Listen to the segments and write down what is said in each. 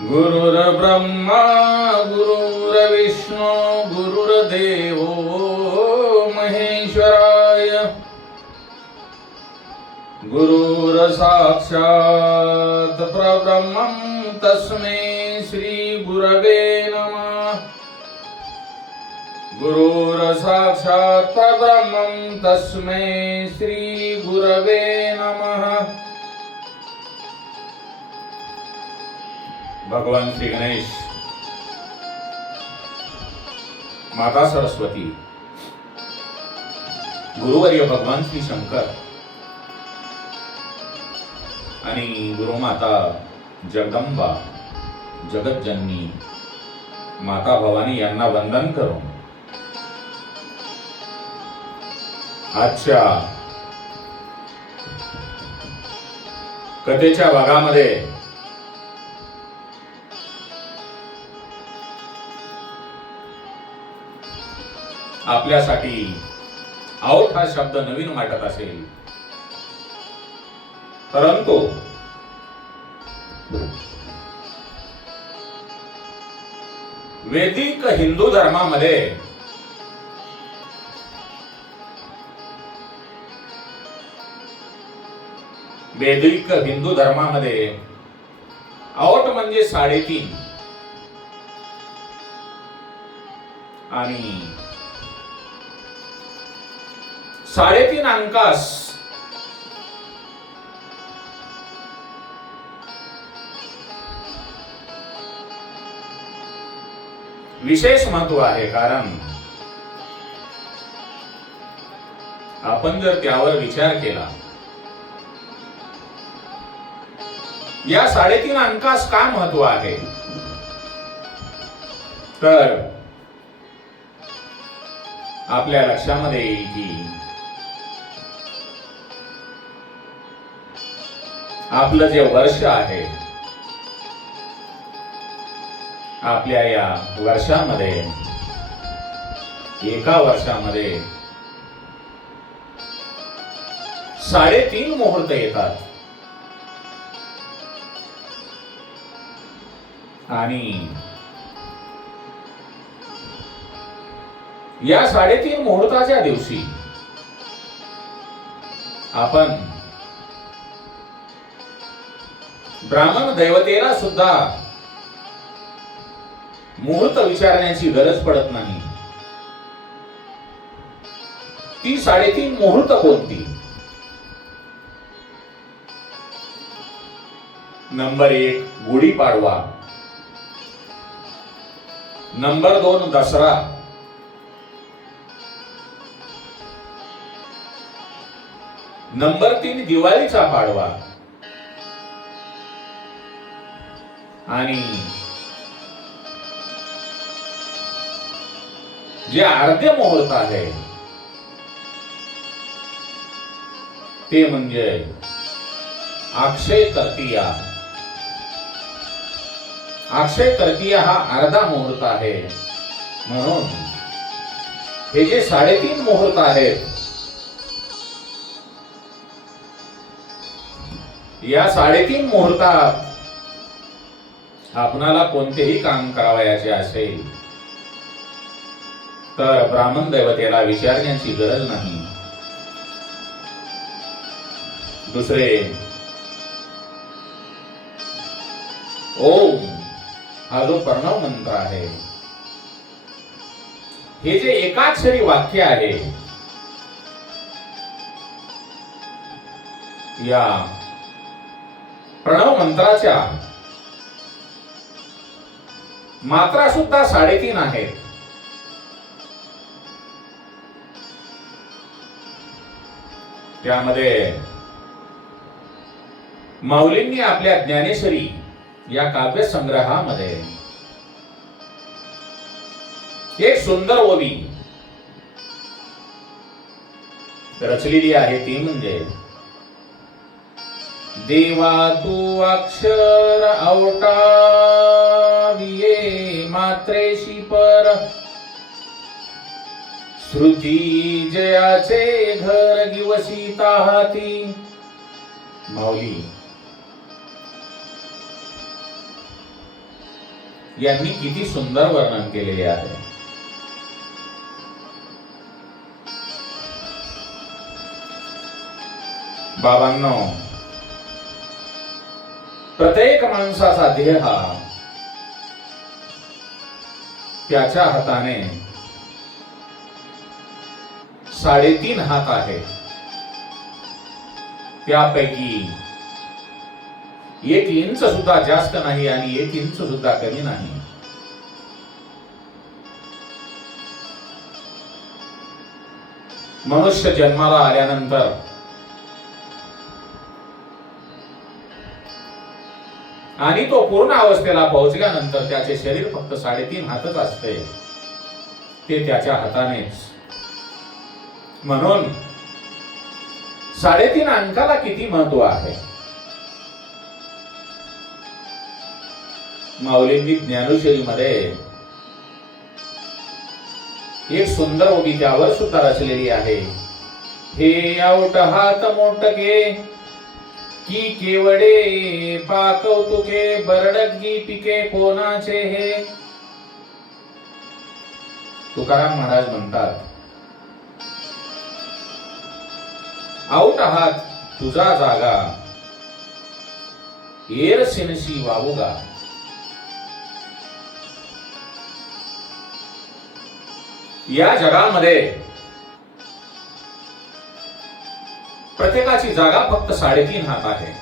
गुरुर्ब्रह्मा गुरुर्विष्णू गुरुर्देवो महेश्वराय गुरुर्साक्षात् परब्रह्मं तस्मै श्री गुरवे नमः। गुरुर्साक्षात् परब्रह्मं तस्मै श्री गुरवे नमः। भगवान श्री गणेश, माता सरस्वती, गुरुवर्य भगवान श्री शंकर आणि गुरुमाता जगदंबा जगतजननी माता भवानी यांना वंदन करून आजच्या कथेच्या भागामध्ये आपल्यासाठी आऊट हा शब्द नवीन वाटत असेल, परंतु वैदिक हिंदू धर्मामध्ये आऊट म्हणजे 3.5 आणि 3.5 अंकास विशेष महत्व आहे। कारण आपण जर त्यावर विचार केला, या 3.5 अंकास का महत्व आहे, तर आपल्या लक्षामध्ये येईल की आपलं जे वर्ष आहे, आपल्या या वर्षामध्ये एका वर्षामध्ये 3.5 मुहूर्त येतात आणि या 3.5 मुहूर्ताच्या दिवशी आपण ब्राह्मण दैवतेला सुद्धा मुहूर्त विचारण्याची गरज पडत नाही। ती 3.5 मुहूर्त कोणती? Number 1 Gudi Padwa, number 2 Dussehra, number 3 दिवाळीचा पाडवा आणि जे अर्धे मुहूर्त आहे ते म्हणजे अक्षय तृतीया। अक्षय तृतीया हा अर्धा मुहूर्त आहे। म्हणून हे जे 3.5 मुहूर्त आहेत, या 3.5 मुहूर्तात आपणाला कोणतेही काम करावयाचे असेल तर ब्राह्मण दैवतेला विचारण्याची गरज नाही। दुसरे, ओम हा जो प्रणव मंत्र आहे, हे जे एकाक्षरी वाक्य आहे, या प्रणव मंत्राच्या मात्रा सुद्धा 3.5 आहेत। त्यामध्ये माऊलींनी आपल्या ज्ञानेश्वरी या काव्य संग्रहामध्ये एक सुंदर ओवी रचलेली आहे, ती म्हणजे देवा तू अक्षर अवटाविये मात्रेशी पर, श्रुती जयाचे घर गिवसीता हाती। माऊली यांनी किती सुंदर वर्णन केलेले आहे. बाबांनो, प्रत्येक माणसाचा देह हा त्याच्या हाताने 3.5 हात आहे. त्यापैकी 1 इंच सुद्धा जास्त नाही आणि 1 इंच सुद्धा कमी नाही. मनुष्य जन्माला आल्यानंतर आणि तो पूर्ण अवस्थेला पोहोचल्यानंतर त्याचे शरीर फक्त 3.5 हातच असते, ते त्याच्या हातानेच. म्हणून 3.5 अंकाला किती महत्व आहे. माऊलींनी ज्ञानेश्वरीमध्ये एक सुंदर ओवी त्यावर सुद्धा रचलेली आहे. हे आऊट हात मोटके की केवडे पाकौतुके बरडगी पिके कोणाचे हे. तुकाराम महाराज म्हणतात, आऊट हात तुझा जागा येर सिनशी वावुगा. या जगामध्ये प्रत्येकाची जागा फक्त 3.5 हात आहे.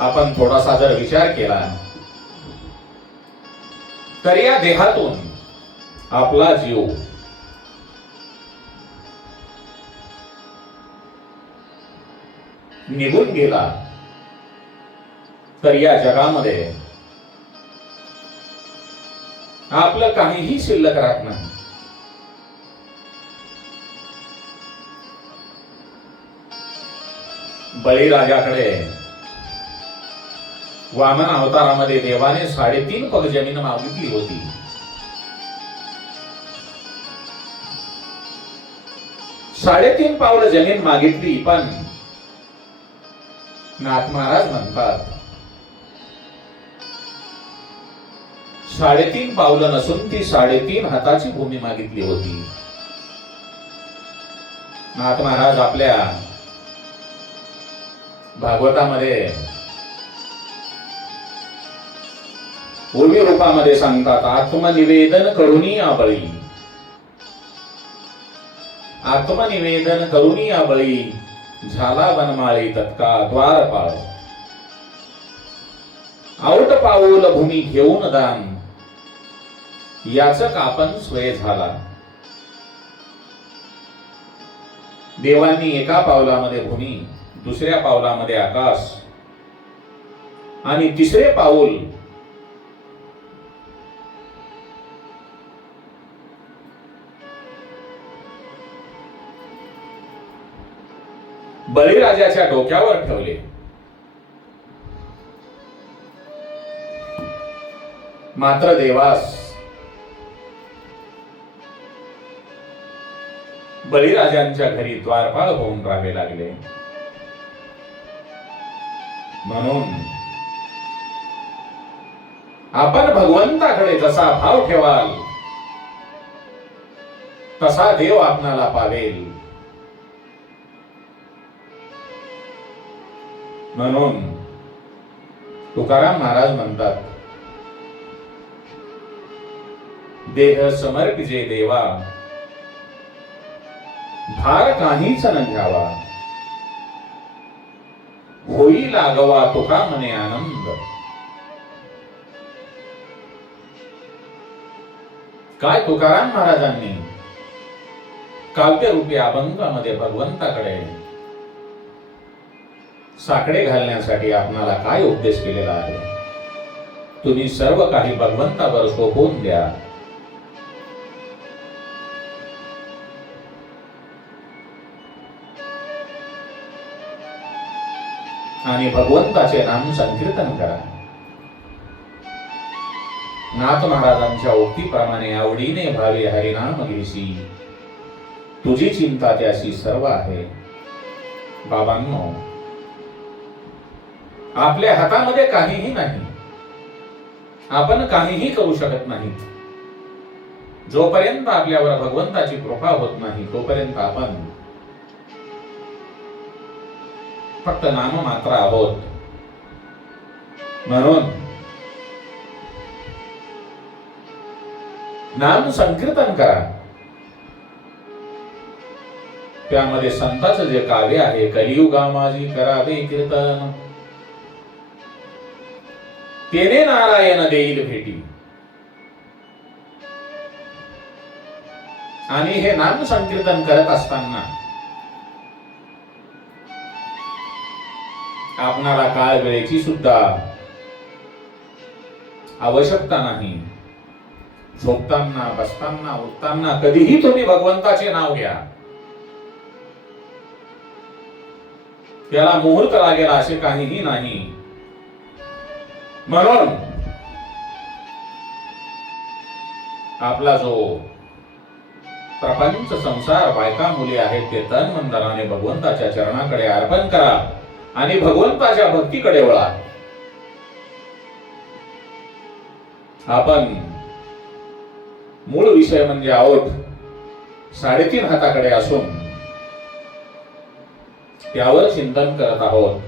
आपण थोडासा जर विचार केला तर या देहातून आपला जीव निघून गेला तर या जगामध्ये आपलं काहीही शिल्लक राहत नाही. बळीराजाकडे वामन अवतारामध्ये देवाने 3.5 पग जमीन मागितली होती. साडेतीन पावलं जमीन मागितली, पण नाथ महाराज म्हणतात 3.5 पावलं नसून ती 3.5 हाताची भूमी मागितली होती. नाथ महाराज आपल्या भागवतामध्ये ओवी रूपामध्ये सांगतात, आत्मनिवेदन करुणी आबळी, आत्मनिवेदन करुणी आबळी झाला वनमाळी तत्का द्वारपाळ. आऊट पाऊल भूमी घेऊन दान याच कापन स्वय झाला. देवांनी एका पावलामध्ये भूमी, दुसऱ्या पावलामध्ये आकाश आणि तिसरे पाऊल बळीराजाच्या डोक्यावर ठेवले. मात्र देवास बळीराजांच्या घरी द्वारपाळ होऊन राहावे लागले. म्हणून आपण भगवंताकडे जसा भाव ठेवाल तसा देव आपणाला पावेल. म्हणून तुकाराम महाराज म्हणतात, देह समर्पिजे देवा भार काहीच न घ्यावा. होई लागवा तुका मने आनंद. काय तुकाराम महाराजांनी काव्यरूपी अभंगामध्ये भगवंताकडे साकडे घालण्यासाठी आपणाला काय उपदेश केलेला आहे. तुम्ही सर्व काही भगवंतावर सोपवून द्या. आणि भगवंताचे नाम संकीर्तन करा. नाथ महाराजांच्या उक्तीप्रमाणे आवडीने भावे हरिनाम घेशी, तुझी चिंता त्याशी सर्व आहे. बाबांनो, आपल्या हातामध्ये काहीही नाही, आपण काहीही करू शकत नाही. जोपर्यंत आपल्यावर भगवंताची कृपा होत नाही तोपर्यंत आपण फक्त नाममात्र आहोत. म्हणून नाम संकीर्तन करा. त्यामध्ये संतांचं जे काव्य आहे, कलियुगा माझी करावे कीर्तन, तेने नारायण देईल भेटी. आणि हे नाम संकीर्तन करत असताना आपणाला काळ वेळेची सुद्धा आवश्यकता नाही. झोपताना, बसताना, उठताना कधीही तुम्ही भगवंताचे नाव घ्या. त्याला मुहूर्त लागेल असे काहीही नाही. म्हणून आपला जो प्रपंच संसार बायका मुली आहेत ते तन मन धनाने भगवंताच्या चरणाकडे अर्पण करा आणि भगवंताच्या भक्तीकडे वळा. आपण मूळ विषय म्हणजे आहोत 3.5 हाताकडे असून त्यावर चिंतन करत आहोत.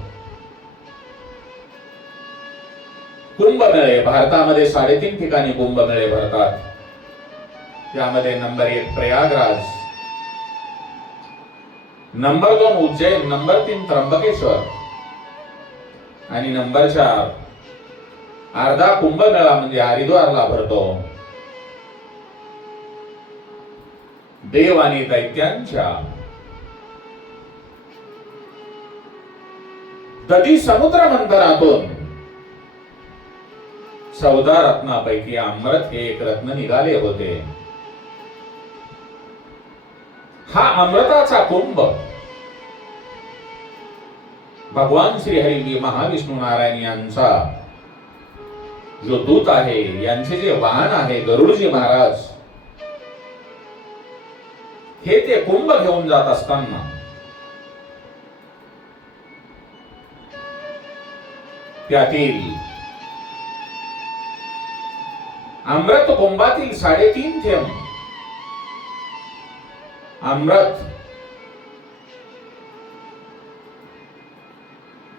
कुंभमेळे भारतामध्ये 3.5 ठिकाणी कुंभमेळे भरतात. त्यामध्ये number 1 Prayagraj, number 2 Ujjain, number 3 Trimbakeshwar आणि नंबर 4 अर्धा कुंभमेळा म्हणजे हरिद्वारला भरतो. देव आणि दैत्यांच्या दधी समुद्र मंथनातून 14 रत्नापैकी अमृत हे एक रत्न निघाले होते. हा अमृताचा कुंभ भगवान श्री हरी महाविष्णू नारायण यांचा जो दूत आहे, यांचे जे वाहन आहे गरुडजी महाराज, हे ते कुंभ घेऊन जात असताना त्यातील अमृत कुंभातील 3.5 थेंब अमृत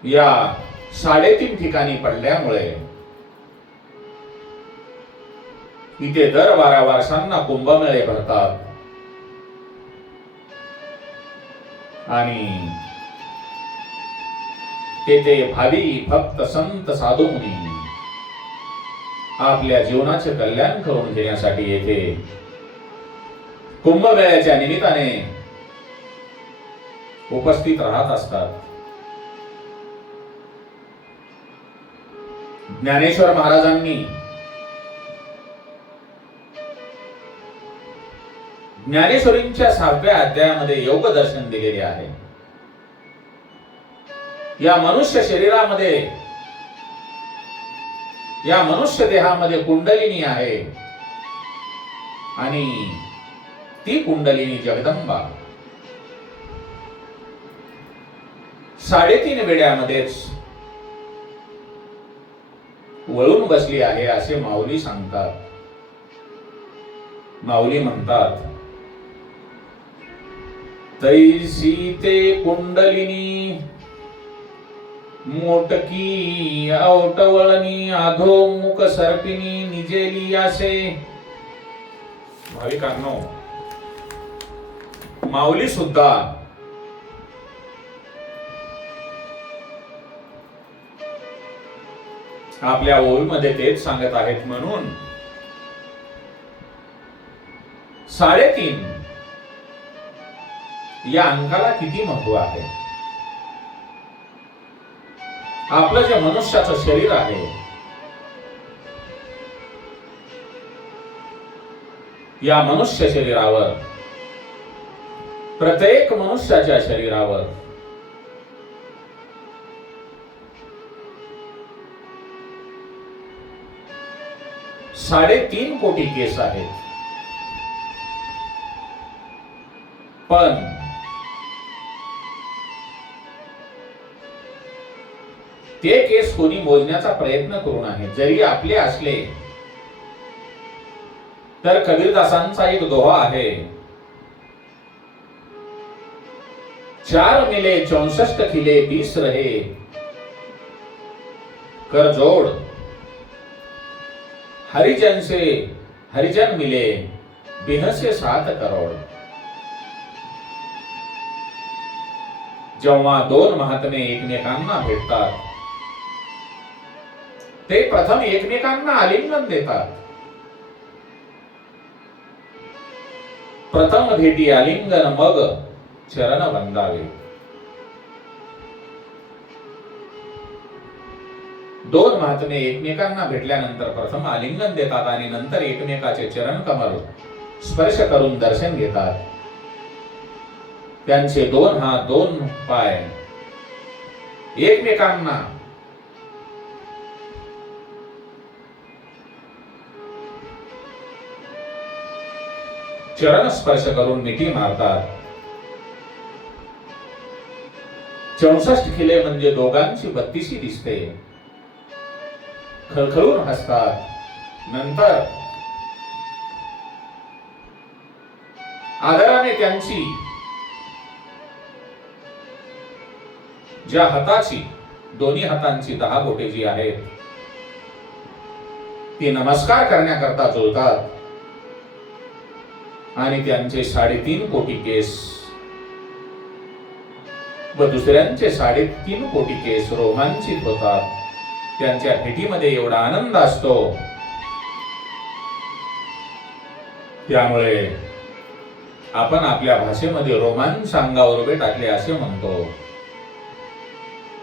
या 3.5 ठिकाणी पडल्यामुळे इथे दर 12 वर्षांना कुंभमेळे भरतात. आणि तेथे भावी भक्त संत साधू मुनी आपल्या जीवनाचे कल्याण करून घेण्यासाठी येथे कुंभमेळ्याच्या निमित्ताने उपस्थित राहत असतात. ज्ञानेश्वर महाराजांनी ज्ञानेश्वरींच्या 6व्या अध्यायामध्ये योग दर्शन दिलेले आहे. या मनुष्य शरीरामध्ये, या मनुष्य देहामध्ये कुंडलिनी आहे आणि ती कुंडलिनी जगदंबा 3.5 वेड्यामध्येच वळून बसली आहे असे माऊली सांगतात. माऊली म्हणतात, तैसी ते कुंडलिनी मोटकी औटवळणी अधोमुख सर्पिणी निजेली असे. भाविकांनो, माऊली सुद्धा आपल्या ओवीमध्ये तेच सांगत आहेत. म्हणून 3.5 या अंकाला किती महत्व आहे. आपलं जे मनुष्याचं शरीर आहे, या मनुष्य शरीरावर, प्रत्येक मनुष्याच्या शरीरावर 3.5 कोटी केस आहेत. पण ते केस कोणी मोजण्याचा प्रयत्न करू नये. जरी आपले असले तर कबीरदासांचा एक दोहा आहे, 4 मिले 64 खिले 20 रहे, कर जोड़ हरिजन मिले बिह से 7 करोड़. जेव्हा दोन महात्मे एकमेकांना भेटतात ते प्रथम एकमेकांना आलिंगन देतात. प्रथम भेटी आलिंगन, मग चरण वंदावे. दोन महात्मे एकमेकांना भेटल्यानंतर प्रथम आलिंगन देतात आणि नंतर एकमेकाचे चरण कमल स्पर्श करून दर्शन घेतात. त्यांचे 2 हात 2 पाय एकमेकांना चरण स्पर्श करून मिठी मारतात. 64 खिले म्हणजे दोघांची 32 दिसते. खळखळून हसतात. नंतर आदराने त्यांची ज्या हाताची दोन्ही हातांची 10 बोटे जी आहेत ती नमस्कार करण्याकरता जुळतात आणि त्यांचे 3.5 कोटी केस व दुसऱ्यांचे 3.5 कोटी केस रोमांचित होतात. त्यांच्या भेटीमध्ये एवढा आनंद असतो. त्यामुळे आपण आपल्या भाषेमध्ये रोमांच अंगावर उभे टाकले असे म्हणतो.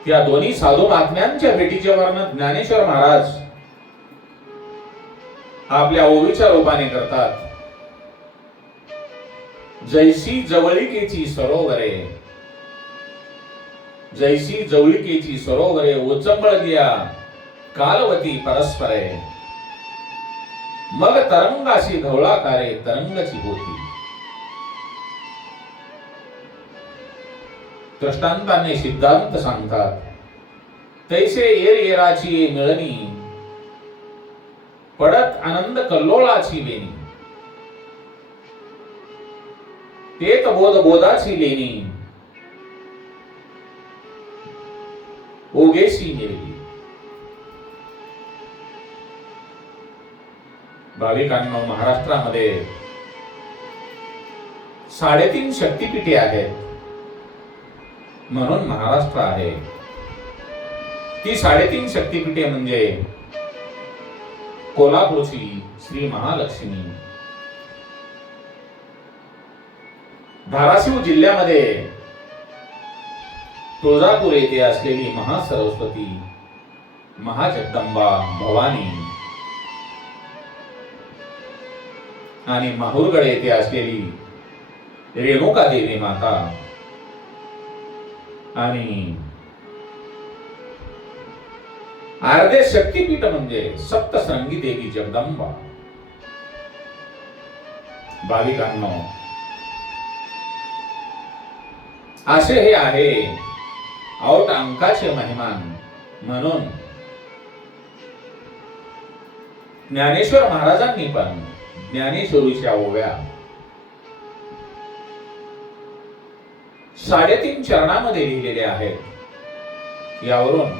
त्या दोन्ही साधू महात्म्यांच्या भेटीचे वर्णन ज्ञानेश्वर महाराज आपल्या ओवीच्या रूपाने करतात. जैसी जवळिकेची सरोवरे, जैसी जवळिकेची सरोवरे उचंबळगिया कालवती परस्परे, मग तरंगाशी धवळाकारे तरंगची होती. दृष्टांताने सिद्धांत सांगतात, तैसे येराची मिळणी पडत आनंद कल्लोळाची वेणी, तेत बोध बोधाची लेणी ओगेशी निर्ली. भाविकांनो, महाराष्ट्रामध्ये 3.5 शक्तिपीठे आहेत म्हणून महाराष्ट्र आहे. ती 3.5 शक्तिपीठे म्हणजे कोल्हापूरची श्री महालक्ष्मी, धाराशिव जिल्ह्यामध्ये तुळजापूर येथे असलेली महासरस्वती, महाजगदंबा भवानी आणि माहुरगड येथे असलेली रेणुका देवी माता आणि अर्धे शक्तिपीठ म्हणजे सप्तशृंगी देवी जगदंबा. भाविकांनो, असे हे आहे औट अंकाचे महिमान. म्हणून ज्ञानेश्वर महाराजांनी पण ज्ञानेश्वरीच्या ओव्या 3.5 चरणामध्ये लिहिलेल्या आहेत. यावरून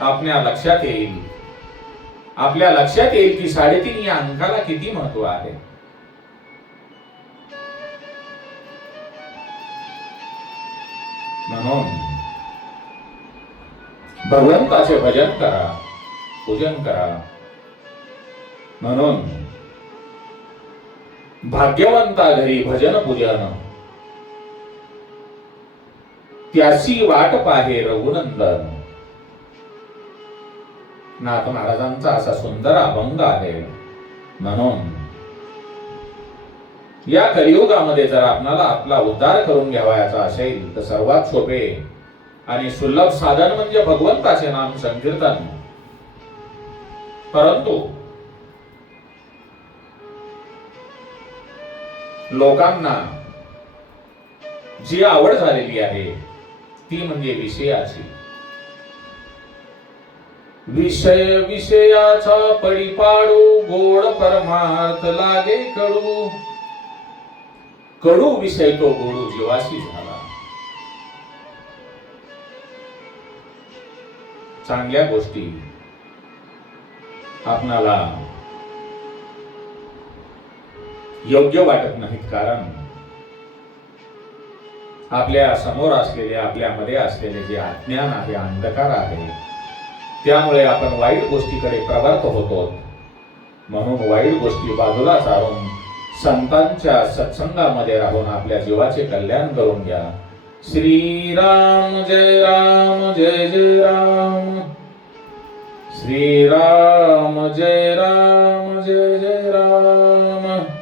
आपल्या लक्षात येईल की 3.5 या अंकाला किती महत्व आहे. म्हणून भगवंताचे भजन करा, पूजन करा. म्हणून भाग्यवंता घरी भजन पूजन, त्याची वाट पाहे रघुनंदन. नाथ महाराजांचा असा सुंदर अभंग आहे. म्हणून या कलियुगामध्ये जर आपणाला आपला उद्धार करून घ्यावायचा असेल तर सर्वात सोपे आणि सुलभ साधन म्हणजे भगवंताचे नाम संकीर्तन. परंतु लोकांना जी आवड झालेली आहे ती म्हणजे विषयाची. विषय विषयाचा पडिपाडू, गोड परमार्थ लागे कडू. कडू विषय तो गोडू जीवाशी झाला. चांगल्या गोष्टी आपणाला योग्य वाटत नाहीत, कारण आपल्या समोर असलेले, आपल्यामध्ये असलेले जे अज्ञान आहे, अंधकार आहे, त्यामुळे आपण वाईट गोष्टीकडे प्रवृत्त होतो. म्हणून वाईट गोष्टी बाजूला सारून संतांच्या सत्संगामध्ये राहून आपल्या जीवाचे कल्याण करून घ्या. श्रीराम जय राम जय जय राम. श्रीराम जय राम जय जय राम.